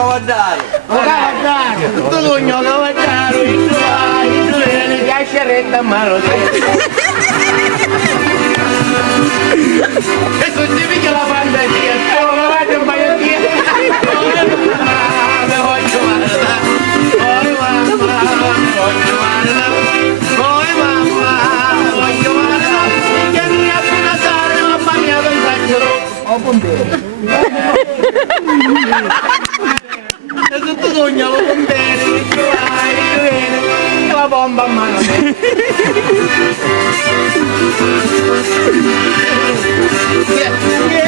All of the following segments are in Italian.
cavallaro. Tu sogno cavallaro, e tu vai, tu vieni, casceretta a mano te. E tu ti picchia la fantasia, stiamo davanti a un paio di e tutto sognavo con bene, tu vai, tu vieni, e la bomba a mano te.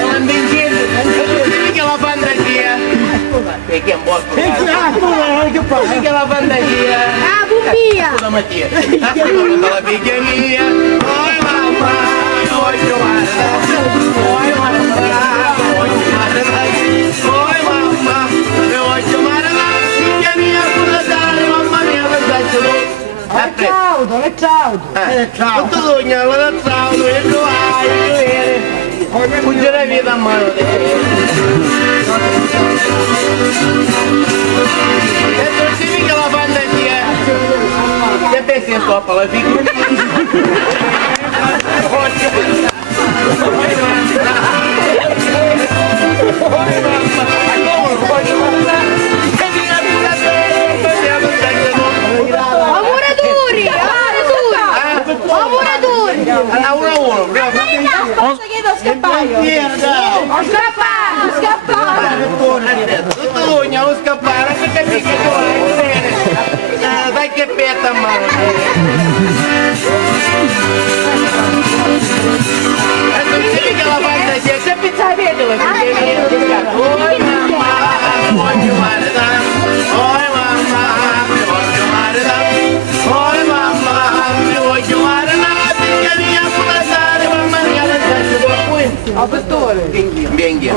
Quando insieme, mica la fantasia. E che è un buon mica la fantasia. Ah, bubbia! Scusa Mattia, ascolta la figlia mia. Oi mamma, voglio guardare. Oi mamma, voglio guardare. Oi mamma, voglio guardare. Figlia mia, cosa dare, mamma mia, pensaccio tu. Ciao! Tutto sogna, la ciao, e tu vai, tu vieni. Fuggerei via da mano te. E tu ci mica la fantasia. Che pensi che stoppa la figlia? Auguratori! Auguratori! Allora uno, bravo. Posso chiedere scappaio? Ho scappato! Tutto sogna, non scappare, anche te mica tu vai, bene. Dai che petta a mano. E tu ci mica la fantasia, c'è pizza a vedere, oi mamma, voglio guardare. Oi mamma, voglio guardare. Oi mamma, voglio guardare. Figlia mia, come stare, mamma mia, la faccio qua qui. A pittore. Bien, bien.